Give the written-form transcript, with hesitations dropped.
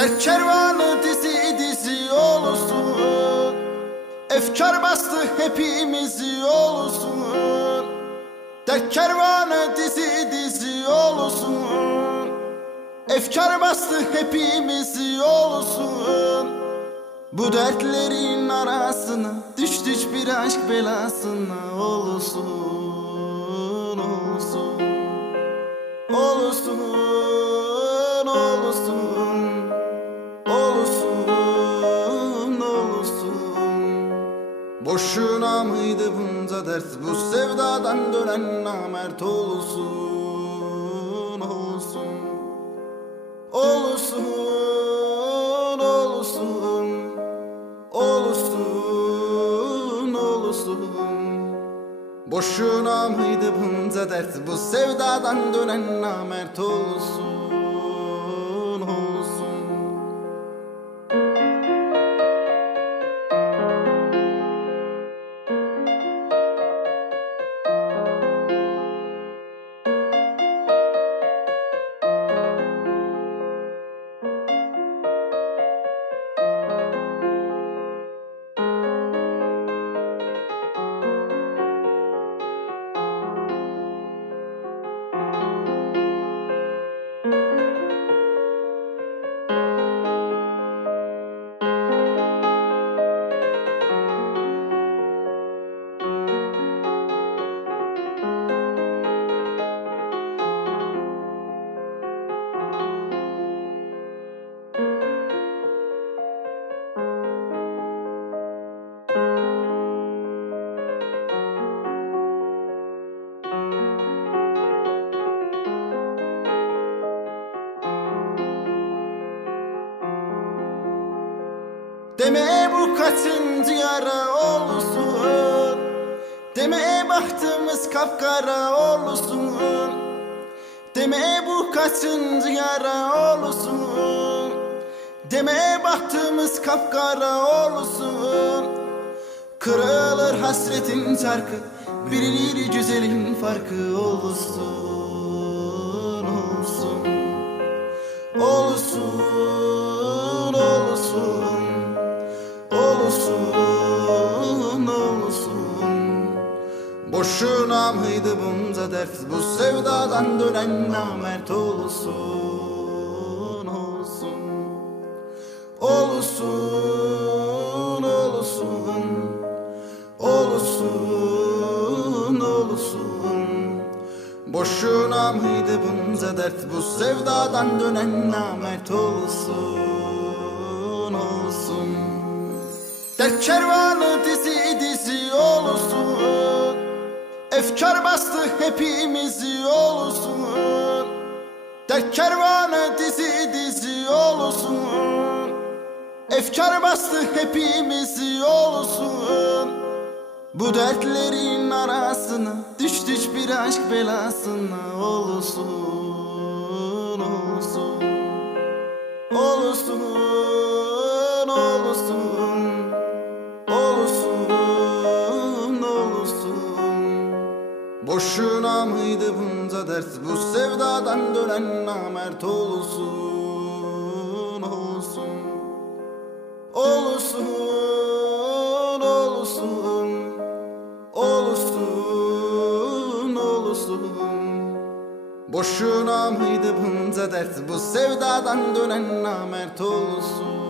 Dert kervanı dizi dizi olsun. Efkar bastı hepimizi olsun. Dert kervanı dizi dizi olsun. Efkar bastı hepimizi olsun. Bu dertlerin arasına düştük bir aşk belasına olsun. Olsun. Olsun. Olsun. Olsun. Olsun. Boşuna mıydı bunca dert, bu sevdadan dönen namert olsun. Olsun. Olsun. Olsun. Olsun. Olsun. Boşuna mıydı bunca dert, bu sevdadan dönen namert olsun. Olsun. Deme bu kaçıncı yara olsun. Deme bahtımız kapkara olsun. Deme bu kaçıncı yara olsun. Deme bahtımız kapkara olsun. Kırılır hasretin çarkı, birileri güzelin farkı olsun. Olsun. Olsun. Olsun. Olsun, olsun. Boşuna mıydı bunca dert, bu sevdadan dönen namert olsun. Olsun. Olsun, olsun. Olsun, olsun. Boşuna mıydı bunca dert, bu sevdadan dönen namert olsun. Olsun. Dert kervanı dizi dizi olsun. Efkar bastı hepimizi olsun. Dert kervanı dizi dizi olsun. Efkar bastı hepimizi olsun. Bu dertlerin arasına düştük bir aşk belasına olsun. Olsun. Olsun. Olsun. Olsun, olsun. Boşuna mıydı bunca dert, bu sevdadan dönen namert olsun. Olsun. Olsun. Olsun. Olsun. Olsun. Boşuna mıydı bunca dert, bu sevdadan dönen namert olsun.